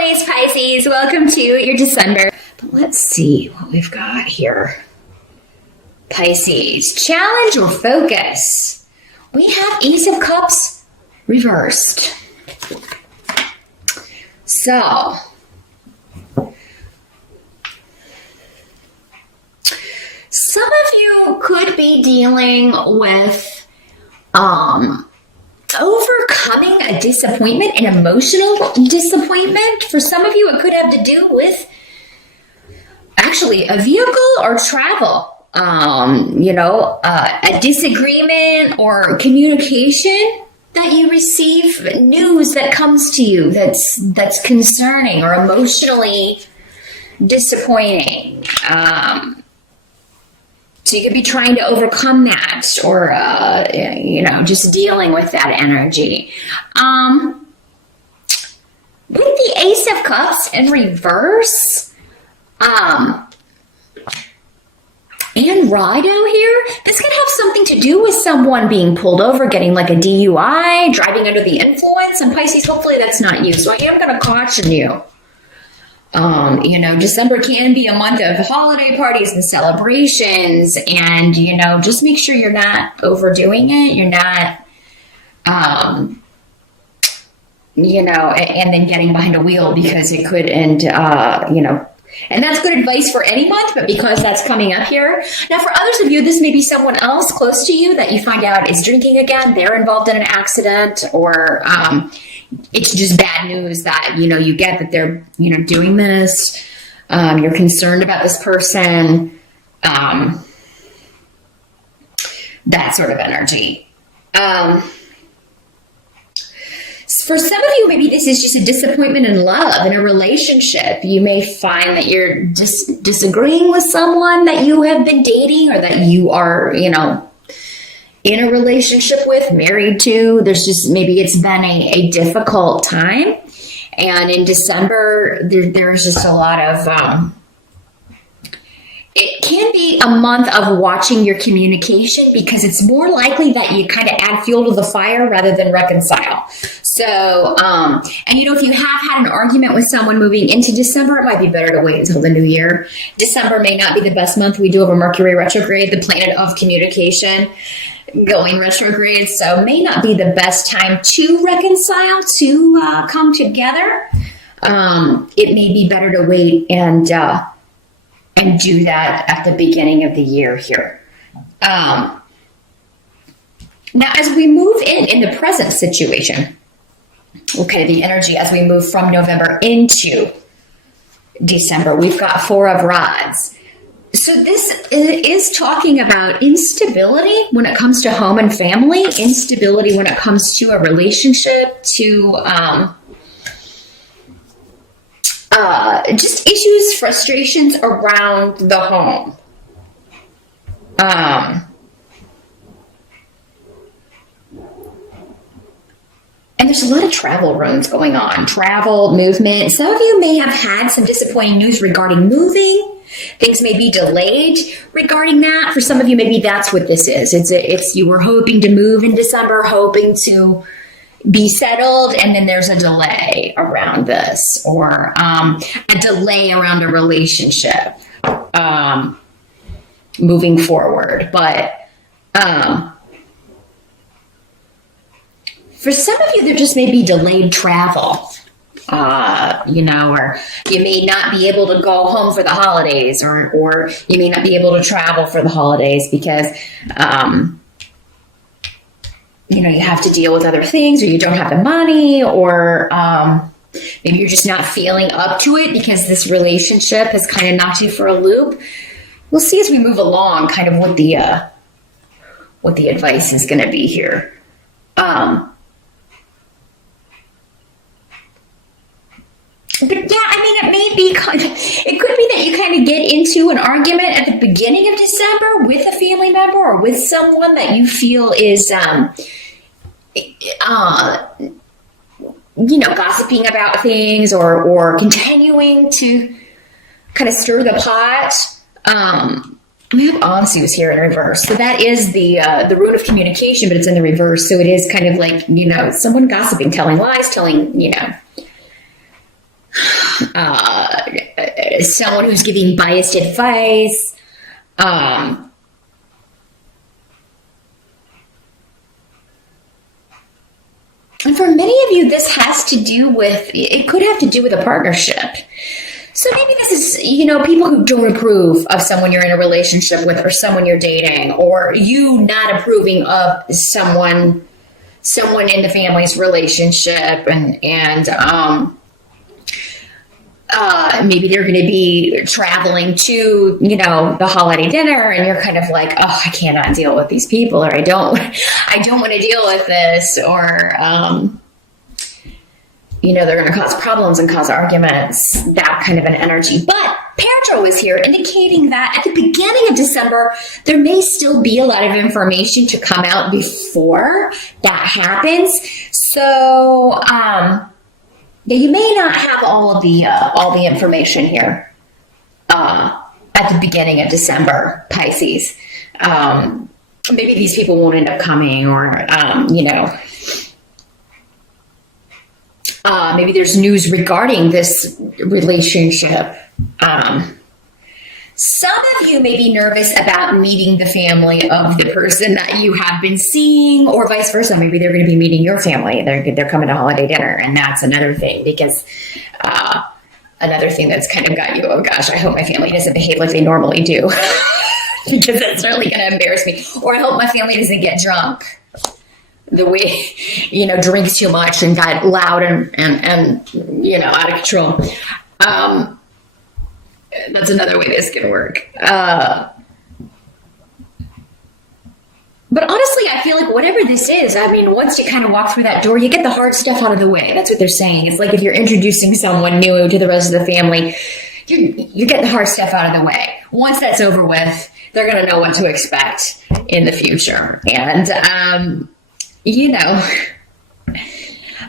holidays, Pisces. Welcome to your December. But let's see what we've got here. Pisces, challenge or focus? We have Ace of Cups reversed. So, some of you could be dealing with overcoming a disappointment, an emotional disappointment. For some of you, it could have to do with actually a vehicle or travel. A disagreement or communication that you receive, news that comes to you that's concerning or emotionally disappointing. So you could be trying to overcome that or, just dealing with that energy. With the Ace of Cups in reverse, and Rido here, this could have something to do with someone being pulled over, getting like a DUI, driving under the influence. And Pisces, hopefully that's not you. So I am going to caution you. December can be a month of holiday parties and celebrations. And, just make sure you're not overdoing it. You're not, and then getting behind a wheel because it could end, and that's good advice for any month, but because that's coming up here. Now, for others of you, this may be someone else close to you that you find out is drinking again. They're involved in an accident, or it's just bad news that, you get that they're, doing this. You're concerned about this person. That sort of energy. For some of you, maybe this is just a disappointment in love, in a relationship. You may find that you're disagreeing with someone that you have been dating or that you are, in a relationship with, married to. There's just, maybe it's been a difficult time. And in December, there's just a lot of, it can be a month of watching your communication because it's more likely that you kind of add fuel to the fire rather than reconcile. So, if you have had an argument with someone moving into December, it might be better to wait until the new year. December may not be the best month. We do have a Mercury retrograde, the planet of communication, going retrograde. So may not be the best time to reconcile, to come together. It may be better to wait and do that at the beginning of the year here. Now, as we move in the present situation, okay, the energy as we move from November into December, we've got Four of Rods. So this is talking about instability when it comes to home and family, instability when it comes to a relationship, to just issues, frustrations around the home. And there's a lot of travel runes going on, travel, movement. Some of you may have had some disappointing news regarding moving. Things may be delayed regarding that. For some of you, maybe that's what this is. It's you were hoping to move in December, hoping to be settled, and then there's a delay around this, or a delay around a relationship moving forward. But for some of you, there just may be delayed travel, or you may not be able to go home for the holidays, or you may not be able to travel for the holidays because, you have to deal with other things, or you don't have the money, or maybe you're just not feeling up to it because this relationship has kind of knocked you for a loop. We'll see as we move along kind of what the advice is going to be here. But yeah, it may be it could be that you kind of get into an argument at the beginning of December with a family member or with someone that you feel is, gossiping about things or continuing to kind of stir the pot. We have Ansu's here in reverse. So that is the rune of communication, but it's in the reverse. So it is kind of like, someone gossiping, telling lies, telling, someone who's giving biased advice. And for many of you, this has to do with, it could have to do with a partnership. So maybe this is, people who don't approve of someone you're in a relationship with or someone you're dating, or you not approving of someone in the family's relationship, and maybe they're going to be traveling to, the holiday dinner, and you're kind of like, oh, I cannot deal with these people, or I don't want to deal with this, or, they're going to cause problems and cause arguments, that kind of an energy. But Pedro is here indicating that at the beginning of December, there may still be a lot of information to come out before that happens. So, you may not have all the information here at the beginning of December, Pisces. Maybe these people won't end up coming, or maybe there's news regarding this relationship. Some of you may be nervous about meeting the family of the person that you have been seeing, or vice versa. Maybe they're going to be meeting your family. They're coming to holiday dinner, and that's another thing, because another thing that's kind of got you, oh gosh, I hope my family doesn't behave like they normally do, because that's certainly going to embarrass me. Or I hope my family doesn't get drunk the way, drinks too much and got loud and out of control. That's another way this can work. But honestly, I feel like whatever this is, once you kind of walk through that door, you get the hard stuff out of the way. That's what they're saying. It's like if you're introducing someone new to the rest of the family, you get the hard stuff out of the way. Once that's over with, they're going to know what to expect in the future. And,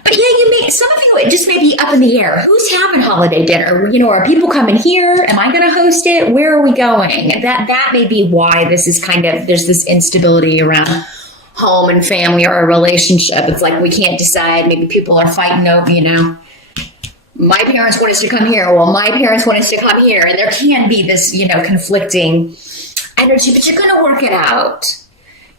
but yeah, some of you, it just may be up in the air. Who's having holiday dinner? Are people coming here? Am I going to host it? Where are we going? That may be why this is there's this instability around home and family or a relationship. It's like we can't decide. Maybe people are fighting over, my parents want us to come here. Well, my parents want us to come here. And there can be this, conflicting energy, but you're going to work it out.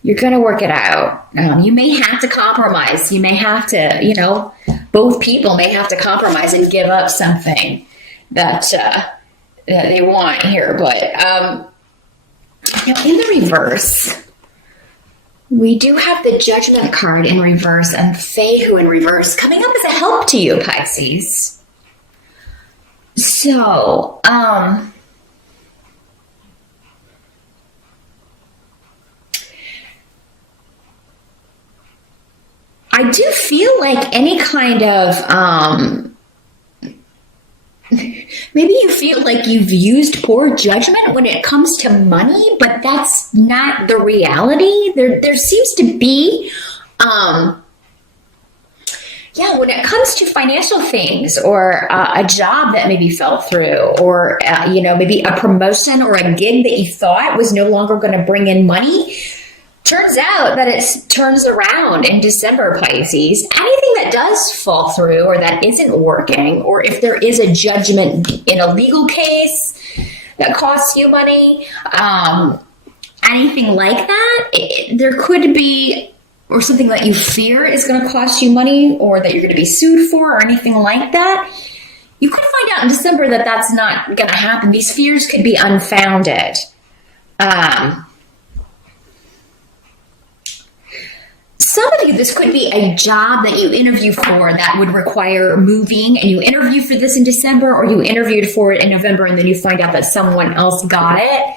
You're going to work it out. You may have to compromise. You may have to, both people may have to compromise and give up something that they want here. But in the reverse, we do have the Judgment card in reverse and Fehu in reverse coming up as a help to you, Pisces. So, I do feel like any kind of, maybe you feel like you've used poor judgment when it comes to money, but that's not the reality. There seems to be, when it comes to financial things, or a job that maybe fell through, or, maybe a promotion or a gig that you thought was no longer going to bring in money, turns out that it turns around in December, Pisces. Anything that does fall through or that isn't working, or if there is a judgment in a legal case that costs you money, anything like that, there could be, or something that you fear is going to cost you money, or that you're going to be sued for, or anything like that. You could find out in December that that's not going to happen. These fears could be unfounded. Some of you, this could be a job that you interview for that would require moving, and you interview for this in December, or you interviewed for it in November, and then you find out that someone else got it,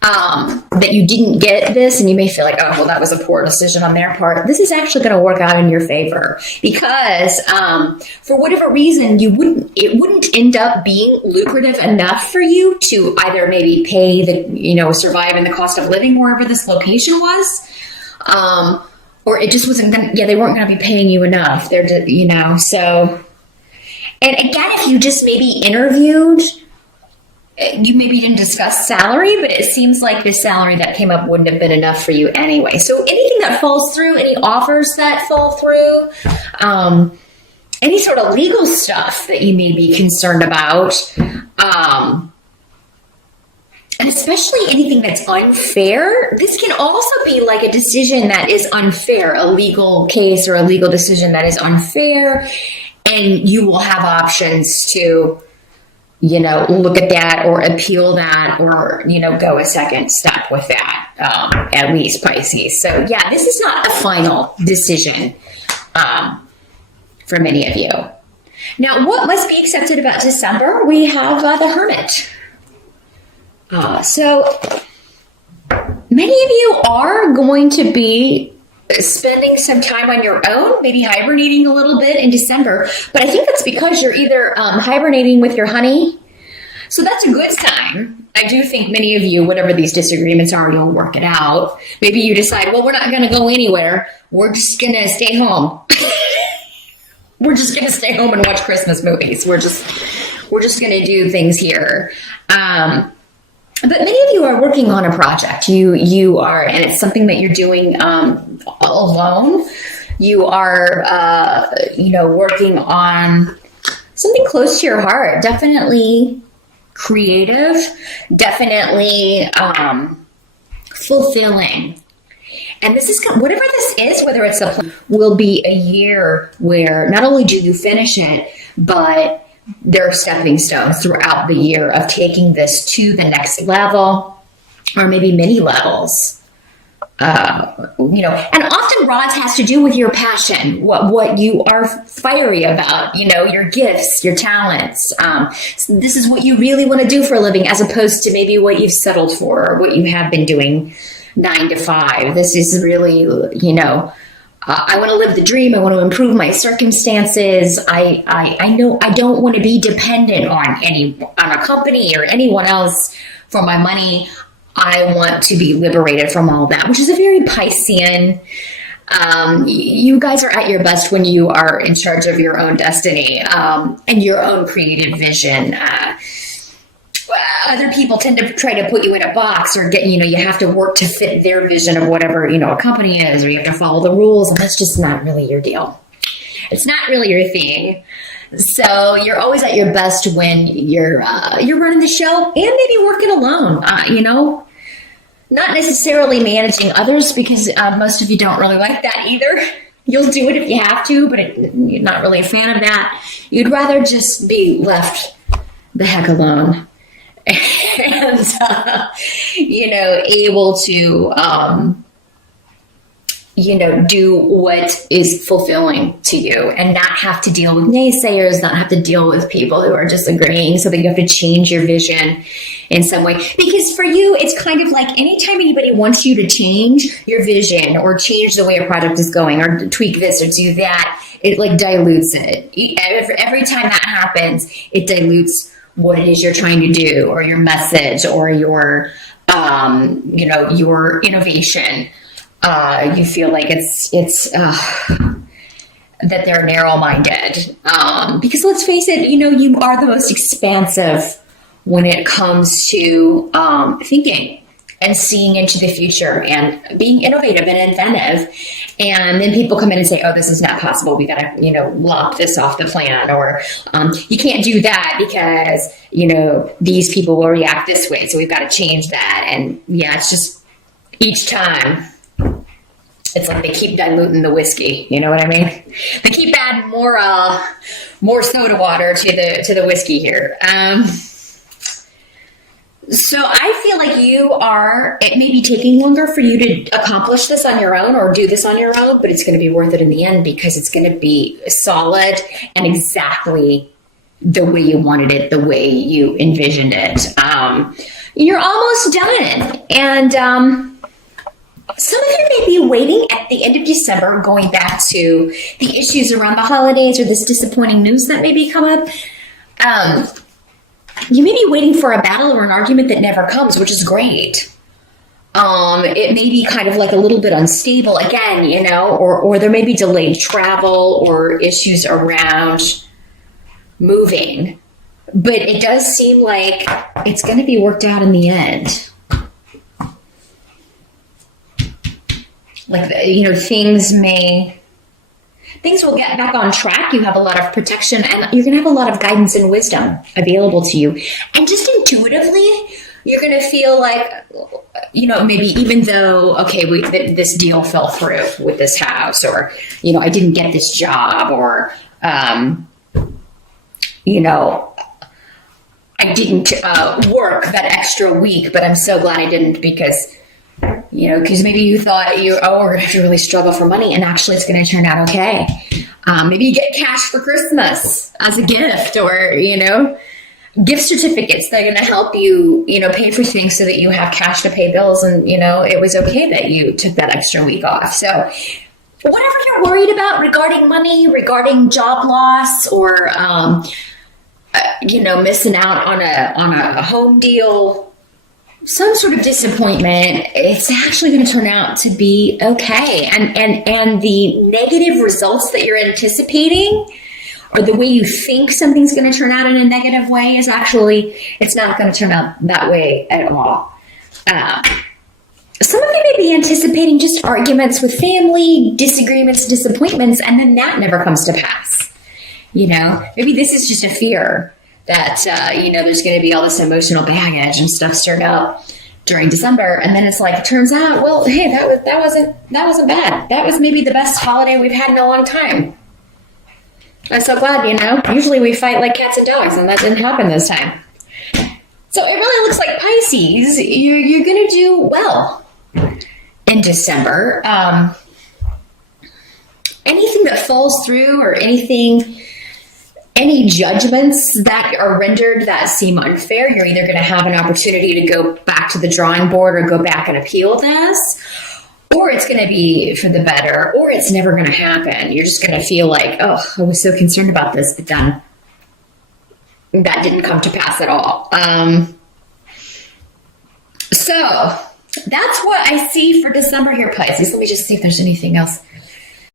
that you didn't get this, and you may feel like, oh, well, that was a poor decision on their part. This is actually going to work out in your favor, because for whatever reason, it wouldn't end up being lucrative enough for you to either maybe pay the, survive in the cost of living wherever this location was, or it just wasn't going to, they weren't going to be paying you enough. They're just, so. And again, if you just maybe interviewed, you maybe didn't discuss salary, but it seems like the salary that came up wouldn't have been enough for you anyway. So anything that falls through, any offers that fall through, any sort of legal stuff that you may be concerned about. And especially anything that's unfair. This can also be like a decision that is unfair, a legal case or a legal decision that is unfair. And you will have options to, look at that or appeal that or, go a second step with that, at least, Pisces. So yeah, this is not a final decision for many of you. Now, what must be accepted about December? We have the Hermit. So many of you are going to be spending some time on your own, maybe hibernating a little bit in December. But I think that's because you're either hibernating with your honey. So that's a good sign. I do think many of you, whatever these disagreements are, you'll work it out. Maybe you decide, well, we're not going to go anywhere. We're just going to stay home. We're just going to stay home and watch Christmas movies. We're just going to do things here. But many of you are working on a project. You are, and it's something that you're doing alone. You are, working on something close to your heart. Definitely creative. Definitely fulfilling. And this is whatever this is, whether it's will be a year where not only do you finish it, but there are stepping stones throughout the year of taking this to the next level, or maybe many levels. And often rods has to do with your passion, what you are fiery about, your gifts, your talents. So this is what you really want to do for a living, as opposed to maybe what you've settled for or what you have been doing 9 to 5. This is really, I want to live the dream. I want to improve my circumstances. I know I don't want to be dependent on a company or anyone else for my money. I want to be liberated from all that, which is a very Piscean. You guys are at your best when you are in charge of your own destiny and your own creative vision. Other people tend to try to put you in a box or you have to work to fit their vision of whatever, a company is, or you have to follow the rules. And that's just not really your deal. It's not really your thing. So you're always at your best when you're running the show and maybe working alone, not necessarily managing others, because most of you don't really like that either. You'll do it if you have to, but you're not really a fan of that. You'd rather just be left the heck alone. And, able to, do what is fulfilling to you and not have to deal with naysayers, not have to deal with people who are disagreeing, so that you have to change your vision in some way. Because for you, it's kind of like anytime anybody wants you to change your vision or change the way a project is going or tweak this or do that, it like dilutes it. Every time that happens, it dilutes what it is you're trying to do, or your message, or your, your innovation. You feel like it's that they're narrow-minded. Because let's face it, you are the most expansive when it comes to thinking and seeing into the future and being innovative and inventive. And then people come in and say, oh, this is not possible. We got to, lop this off the plan, or you can't do that because, these people will react this way. So we've got to change that. And yeah, it's just each time it's like they keep diluting the whiskey. You know what I mean? They keep adding more soda water to the whiskey here. So I feel like it may be taking longer for you to accomplish this on your own or do this on your own, but it's going to be worth it in the end, because it's going to be solid and exactly the way you wanted it, the way you envisioned it. You're almost done. And some of you may be waiting at the end of December, going back to the issues around the holidays or this disappointing news that maybe come up. You may be waiting for a battle or an argument that never comes, which is great. It may be kind of like a little bit unstable again, or there may be delayed travel or issues around moving. But it does seem like it's going to be worked out in the end. Like, things may things will get back on track. You have a lot of protection, and you're going to have a lot of guidance and wisdom available to you. And just intuitively, you're going to feel like, maybe even though, okay, this deal fell through with this house, or, I didn't get this job, or, I didn't work that extra week, but I'm so glad I didn't because maybe you thought we're going to have to really struggle for money, and actually it's going to turn out okay. Maybe you get cash for Christmas as a gift, or, gift certificates that are going to help you, pay for things so that you have cash to pay bills, and, it was okay that you took that extra week off. So whatever you're worried about regarding money, regarding job loss, or, missing out on a home deal, some sort of disappointment, it's actually going to turn out to be okay. And the negative results that you're anticipating, or the way you think something's going to turn out in a negative way, is actually, it's not going to turn out that way at all. Some of you may be anticipating just arguments with family, disagreements, disappointments, and then that never comes to pass. Maybe this is just a fear that, there's going to be all this emotional baggage and stuff stirred up during December. And then it's like, it turns out, well, hey, that wasn't bad. That was maybe the best holiday we've had in a long time. I'm so glad, usually we fight like cats and dogs, and that didn't happen this time. So it really looks like Pisces, you're going to do well in December. Anything that falls through, or any judgments that are rendered that seem unfair, you're either going to have an opportunity to go back to the drawing board or go back and appeal this, or it's going to be for the better, or it's never going to happen. You're just going to feel like, oh, I was so concerned about this, but then that didn't come to pass at all. So that's what I see for December here, Pisces. Let me just see if there's anything else